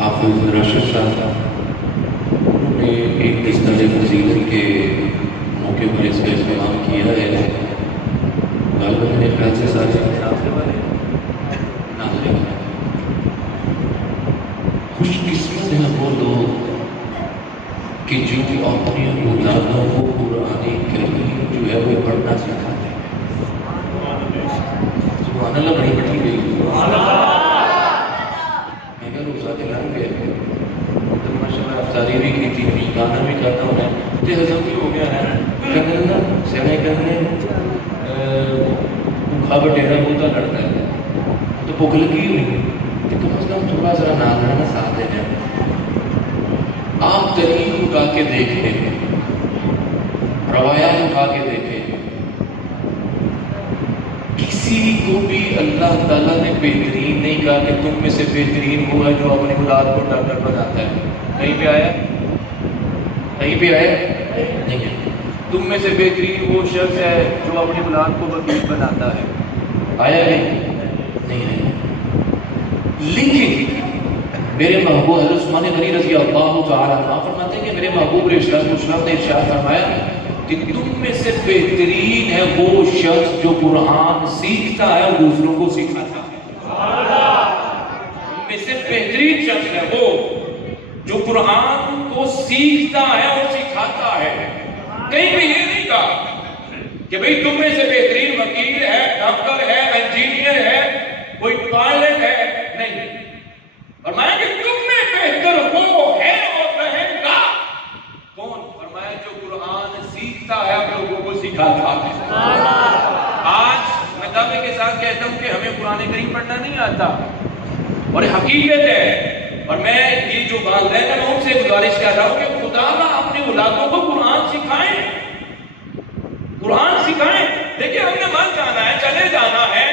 حافظ راشد صاحب نے ایک اس طرح فضیلت کے موقع پر اس کا اہتمام کیا ہے. غالباً میرے خیال سے سارے ناظرین خوش قسمت ہیں وہ لوگ کہ جو اپنی اولادوں کو قرآن کریم جو ہے وہ پڑھنا سکھاتے ہیں. سبحان اللہ بڑی بڑی گئی. میں کہا روزہ دلان گئے تو ماشاء اللہ افطاری بھی کی تھی, گانا بھی کرتا ہوں میں مجھے ہضم بھی ہو گیا ہے کرنا سینے کرنے بھوکھا بٹیرا بولتا لڑتا ہے تو بھوک لگی ہوئی کہ کم از کم تھوڑا ذرا نازرانہ ساتھ دے جائیں. آپ تاریخ اٹھا کے دیکھیں, روایات اٹھا کے دیکھیں, کسی کو بھی اللہ تعالیٰ نے بہترین نہیں کہا کہ تم میں سے بہترین وہ ہے جو اپنی اولاد کو ڈاکٹر بناتا ہے. کہیں پہ آیا؟ کہیں پہ آیا نہیں ہے. تم میں سے بہترین وہ شخص ہے جو اپنی اولاد کو وکیل بناتا ہے. آیا نہیں آیا. لیکن میرے محبوب حضرت عثمان غنی رضی اللہ تعالیٰ عنہ فرماتے ہیں کہ میرے محبوب ارشاد نے ارشاد فرمایا کہ تم میں سے بہترین ہے وہ شخص جو قرآن سیکھتا ہے اور دوسروں کو سکھاتا ہے. تم میں سے بہترین شخص ہے وہ جو قرآن کو سیکھتا ہے اور سکھاتا ہے. کہیں بھی یہ نہیں کہا کہ بھئی تم میں سے بہترین وکیل ہے, ڈاکٹر ہے, انجینئر ہے, کوئی پائلٹ ہے. نہیں, فرمایا کہ تم میں بہتر وہ ہے اور رہے گا کون؟ فرمایا جو قرآن سیکھتا ہے اور لوگوں کو سکھاتا ہے. آج میں دعوے کے ساتھ کہتا ہوں کہ ہمیں قرآن کریم پڑھنا نہیں آتا اور حقیقت ہے, اور میں یہ جو والدین ہیں میں ان سے گزارش کر رہا ہوں کہ خدا نہ اپنی اولادوں کو قرآن سکھائیں, قرآن سکھائیں. دیکھیں ہم نے مر جانا ہے, چلے جانا ہے,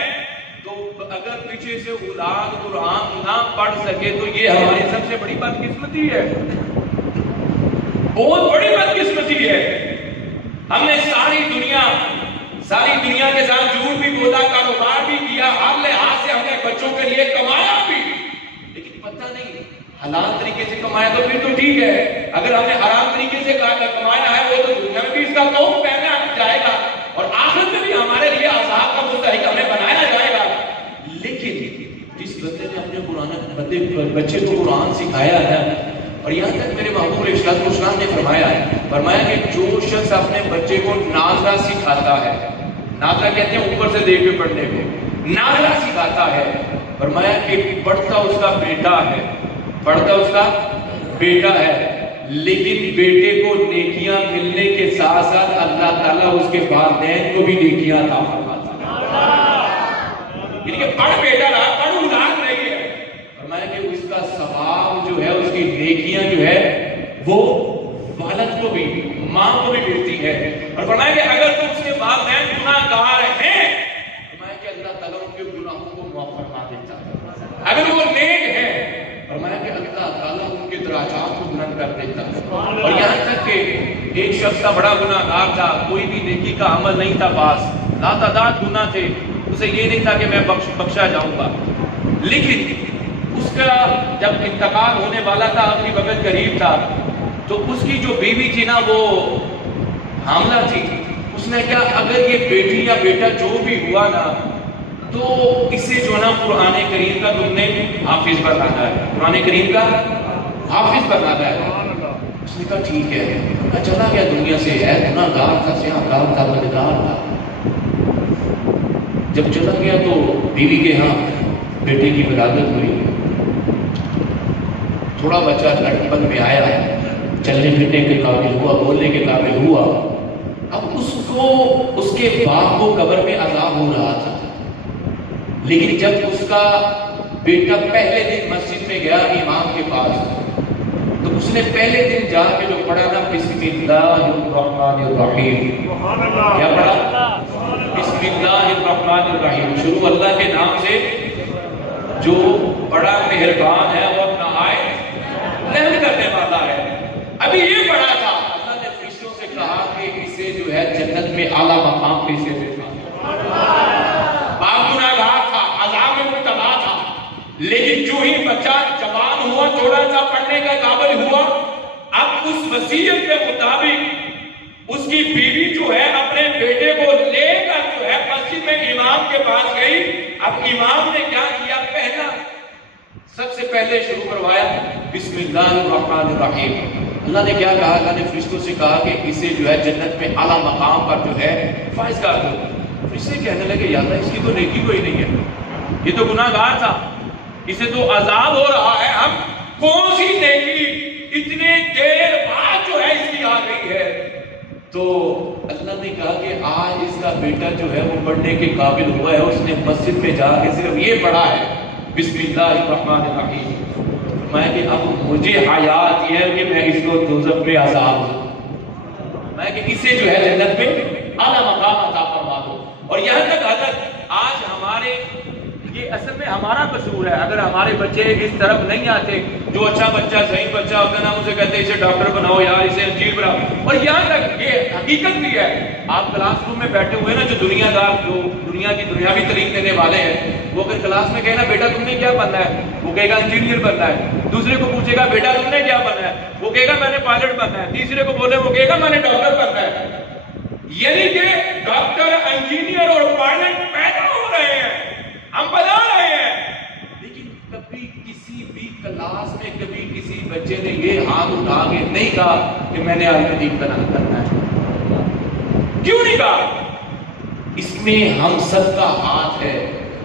اگر پیچھے سے اولاد قرآن نہ پڑھ سکے تو یہ ہماری سب سے بڑی بدقسمتی ہے, بہت بڑی بدقسمتی ہے. ہم نے ساری دنیا کے ساتھ جھوٹ بھی بولا, کاروبار بھی کیا, ہر لحاظ سے ہم نے بچوں کے لیے کمایا بھی, لیکن پتہ نہیں حلال طریقے سے کمایا تو پھر تو ٹھیک ہے, اگر ہم نے حرام طریقے سے کمایا ہے وہ تو دنیا میں بھی اس کا توق پہنا جائے گا اور آخرت میں بھی ہمارے لیے عذاب کا مستحق ہمیں بنایا جائے گا. لیکن جس بندے نے اپنے بچے کو قرآن سکھایا ہے, اور یہاں تک میرے محبوب ارشاد الاسلام نے فرمایا کہ جو شخص اپنے بچے کو ناظرہ سکھاتا ہے, ناظرہ کہتے ہیں اوپر سے دیکھ کے پڑھنے کو, ناظرہ سکھاتا ہے, فرمایا کہ پڑھتا اس کا بیٹا ہے, پڑھتا اس کا بیٹا ہے, لیکن بیٹے کو نیکیاں ملنے کے ساتھ ساتھ اللہ تعالیٰ اس کے والدین کو بھی نیکیاں عطا فرماتا ہے. یعنی کہ پڑھ بیٹا رہا, پڑھ اولاد رہی ہے, فرمایا کہ اس کا ثواب جو ہے, اس کی نیکیاں جو ہے وہ والد کو بھی, ماں کو بھی ملتی ہے. اور فرمایا کہ اگر تو اس کے والدین گناہ گار ہیں, فرمایا کہ اللہ تعالیٰ ان کے گناہوں کو معاف فرما دیتا ہے. اگر وہ نیک ہے, فرمایا کہ اللہ تعالیٰ ان کے درجات کو بلند کر دیتا ہے. اور یہاں تک کہ ایک شخص کا بڑا گناہ گار تھا, کوئی بھی نیکی کا عمل نہیں تھا پاس, لاتعداد گناہ تھے, اسے یہ نہیں تھا کہ میں بخشا جاؤں گا, لیکن اس کا جب انتقال ہونے والا تھا, اپنی وقت قریب تھا, تو اس کی جو بیوی تھی نا وہ حاملہ تھی. اس نے کہا اگر یہ بیٹی یا بیٹا جو بھی ہوا نا تو اسے جو نا قرآن کریم کا تم نے حافظ بنانا ہے, قرآن کریم کا حافظ بنانا ہے. اس نے کہا ٹھیک ہے. میں چلا گیا دنیا سے, ہے گناہ گار تھا, سیاہ کار تھا, بدکار تھا. جب چلا گیا تو بیوی کے ہاں بیٹے کی ولادت ہوئی, تھوڑا بچہ لڑکپن میں آیا, چلنے پھرنے کے قابل ہوا, بولنے کے قابل ہوا. اب اس کے باپ کو قبر میں عذاب ہو رہا تھا, لیکن جب اس کا بیٹا پہلے دن مسجد میں گیا امام کے پاس, تو اس نے پہلے دن جا کے جو پڑھا نا بسم اللہ الرحمن الرحیم, کیا پڑھا؟ بسم اللہ الرحمن الرحیم, شروع اللہ کے نام سے جو بڑا مہربان ہے اور نہایت رحم کرنے والا ہے. ابھی یہ پڑھا تھا, اللہ نے فرشتوں سے کہا کہ اسے جو ہے جنت میں اعلیٰ مقام پہ اسے بیٹھا. باپ گناہگار تھا, عذاب میں مبتلا تھا, لیکن جو ہی بچہ جوان ہوا، تھوڑا سا پڑھنے کا قابل ہوا، اب اس وصیت کے مطابق اس کی بیوی جو ہے اپنے بیٹے کو لے کر جو ہے مسجد میں امام کے پاس گئی۔ اب امام نے کیا کیا؟ پہلا سب سے پہلے شروع کروایا بسم اللہ الرحمن الرحیم۔ اللہ نے کیا کہا؟ اللہ نے فرشتوں سے کہا کہ اسے جو ہے جنت میں اعلیٰ مقام پر جو ہے فائز کر دو۔ فرشتے کہنے لگے یا اللہ اس کی تو نیکی کوئی نہیں ہے، یہ تو گناہ گار تھا، اسے تو عذاب ہو رہا ہے، ہم کون سی نیکی اتنے دیر بعد جو ہے اس کی آ گئی ہے؟ تو اللہ نے کہا کہ آج اس کا بیٹا جو ہے وہ پڑھنے کے قابل ہوا ہے، اس نے مسجد میں جا کے صرف یہ پڑھا ہے بسم اللہ الرحمن الرحیم۔ میں کہ اب مجھے حیات یہ ہے کہ میں اس کو دوزخ میں عذاب دوں، میں کہ اسے جو ہے جنت میں اعلیٰ مقام عطا فرما دو۔ اور یہاں تک حضرت آج ہمارے یہ اصل میں ہمارا قصور ہے، اگر ہمارے بچے اس طرف نہیں آتے، جو اچھا بچہ صحیح بچہ ہوتا ہے نا اسے کہتے ہیں اسے ڈاکٹر بناؤ یار، اسے انجینئر بناؤ۔ اور یہاں تک یہ حقیقت بھی ہے، آپ کلاس روم میں بیٹھے ہوئے نا، جو دنیا دار جو دنیا کی دنیاوی تعلیم دینے والے ہیں، وہ اگر کلاس میں کہے نا بیٹا تم نے کیا بننا ہے، وہ کہے گا انجینئر بننا ہے۔ دوسرے کو پوچھے گا بیٹا تم نے کیا بننا ہے، وہ کہے گا میں نے پائلٹ بننا ہے۔ تیسرے کو بولے وہ کہے گا میں نے ڈاکٹر بننا ہے۔ یعنی کہ ڈاکٹر، انجینئر اور پائلٹ پیدا ہو رہے ہیں، ہم بنا رہے ہیں، لیکن کبھی کسی بھی کلاس میں کبھی کسی بچے نے یہ ہاتھ اٹھا کے نہیں کہا کہ میں نے عالم دین بننا ہے۔ کیوں نہیں کہا؟ اس میں ہم سب کا ہاتھ ہے۔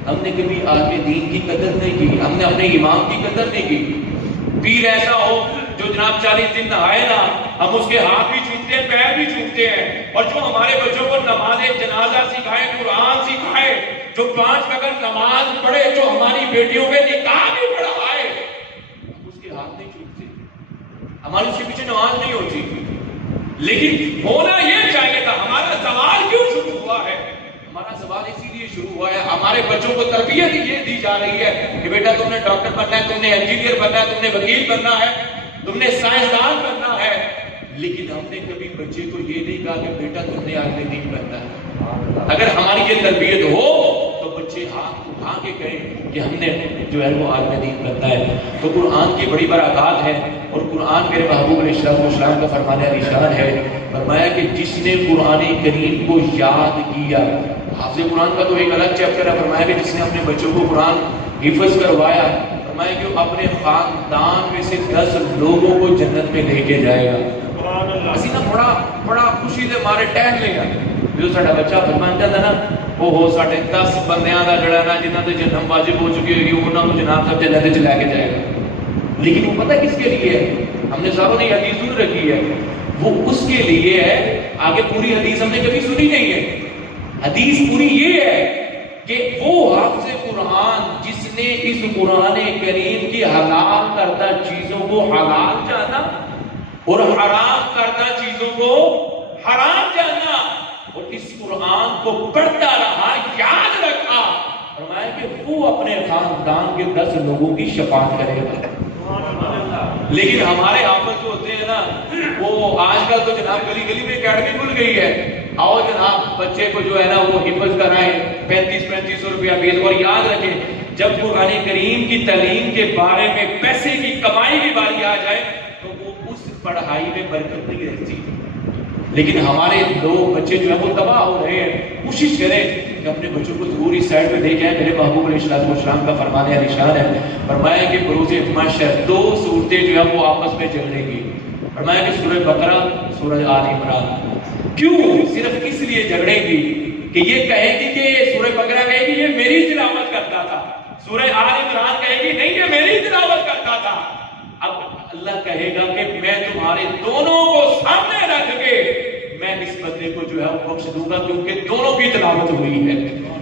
ہم نے کبھی عالم دین کی قدر نہیں کی، ہم نے اپنے امام کی قدر نہیں کی۔ پیر ایسا ہو جو جناب 40 دن نہائے نا، ہم اس کے ہاتھ بھی چھوٹتے ہیں، پیر بھی چھوٹتے ہیں۔ اور جو ہمارے بچوں کو نماز جنازہ سکھائے، قرآن سکھائے، جو 5 وقت نماز پڑھے، جو ہماری بیٹیوں کے نکاح بھی پڑھائے، ہم اس کے ہاتھ نہیں چھوٹتے، ہماری اس کے پیچھے نماز نہیں ہوتی۔ لیکن ہونا یہ چاہیے تھا۔ ہمارا سوال کیوں شروع ہوا ہے؟ ہمارا سوال اسی لیے شروع ہوا ہے، ہمارے بچوں کو تربیت یہ دی جا رہی ہے کہ بیٹا تم نے ڈاکٹر بننا ہے، تم نے انجینئر بننا ہے، تم نے وکیل بننا ہے، تم نے سائنسدان بننا ہے، لیکن ہم نے کبھی بچے کو یہ نہیں کہا کہ بیٹا تم نے عالم دین بننا ہے۔ اگر ہماری یہ تربیت ہو تو بچے ہاتھ اٹھا کے کہیں کہ ہم نے جو ہے وہ عالم دین بننا ہے۔ تو قرآن کی بڑی برکات ہے، اور قرآن میرے محبوب علیہ السلام کا فرمان ارشاد ہے، فرمایا کہ جس نے قرآن کریم کو یاد کیا، حافظ قرآن کا تو ایک الگ چیپٹر ہے، فرمایا کہ جس نے اپنے بچوں کو قرآن حفظ کروایا، فرمایا کہ وہ اپنے خاندان میں سے 10 لوگوں کو جنت میں لے کے جائے گا۔ اسی نا بڑا خوشی دے مارے ٹہل لے گا جو ساڈا بچہ فرمان جاتا نا، وہ ہو ساڈے 10 بندیاں دا جڑا نا جنہاں تے جنم واجب ہو چکی ہوگی، انہاں کو جناب سب جنت وچ لے کے جائے گا۔ لیکن وہ پتہ کس کے لیے ہے؟ ہم نے ساروں نے حدیث سن رکھی ہے، وہ اس کے لیے ہے، آگے پوری حدیث ہم نے کبھی سنی نہیں ہے۔ حدیث پوری یہ ہے کہ وہ حافظ قرآن جس نے اس قرآن کریم کی حلال کردہ چیزوں کو حلال جانا اور حرام کردہ چیزوں کو حرام جانا، اور اس قرآن کو پڑھتا رہا، یاد رکھا، فرمایا کہ وہ اپنے خاندان کے 10 لوگوں کی شفاعت کرے گا۔ لیکن ہمارے حافظ جو ہوتے ہیں نا، وہ آج کل تو جناب گلی گلی میں اکیڈمی کھل گئی ہے، آؤ جناب بچے کو جو ہے نا وہ حفظ کرائیں، 3500 روپیہ فیس۔ اور یاد رکھیں جب قرآن کریم کی تعلیم کے بارے میں پیسے کی کمائی کی باری آ جائے تو وہ اس پڑھائی میں برکت نہیں رہتی۔ لیکن ہمارے لوگ بچے جو ہیں وہ تباہ ہو رہے ہیں۔ کوشش کریں کہ اپنے بچوں کو ضرور اس سائڈ پہ لے کے آئیں۔ میرے محبوب علیہ السلام کا فرمان ارشاد ہے، فرمایا کہ بروز محشر 2 صورتیں جو ہیں وہ آپس میں جھگڑیں گی۔ فرمایا کہ سورہ بقرہ، سورہ آل عمران۔ کیوں؟ صرف اس لیے جھگڑیں گی کہ یہ کہے گی کہ سورہ بقرہ کہے گی یہ میری تلاوت کرتا تھا، سورہ آل عمران کہے گی نہیں یہ میری تلاوت کرتا تھا۔ اب اللہ کہے گا کہ میں تمہارے دونوں کو سامنے رکھ کے میں اس بندے کو جو ہے بخش دوں گا کیونکہ دونوں کی تلاوت ہوئی ہے۔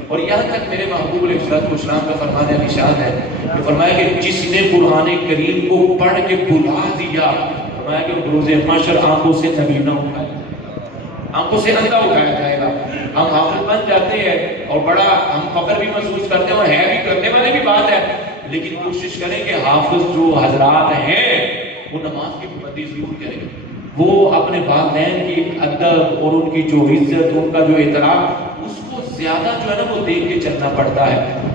اور یہاں تک میرے محبوب علیہ السلام کا فرمان ارشاد ہے کہ فرمایا کہ جس نے قرآن کریم کو پڑھ کے بھلا دیا، فرمایا کہ بروز محشر آنکھوں سے نبی نہ اٹھائے، آنکھوں سے اندھا اٹھایا جائے گا۔ ہم حافظ بن جاتے ہیں اور بڑا ہم فخر بھی محسوس کرتے ہیں اور ہے بھی، کرنے والے بھی بات ہے، لیکن کوشش کریں کہ حافظ جو حضرات ہیں وہ نماز کی پابندی ضرور کریں، وہ اپنے والدین کی ادب اور ان کی جو عزت، ان کا جو احترام، اس کو زیادہ جو ہے نا وہ دیکھ کے چلنا پڑتا ہے۔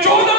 14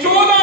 14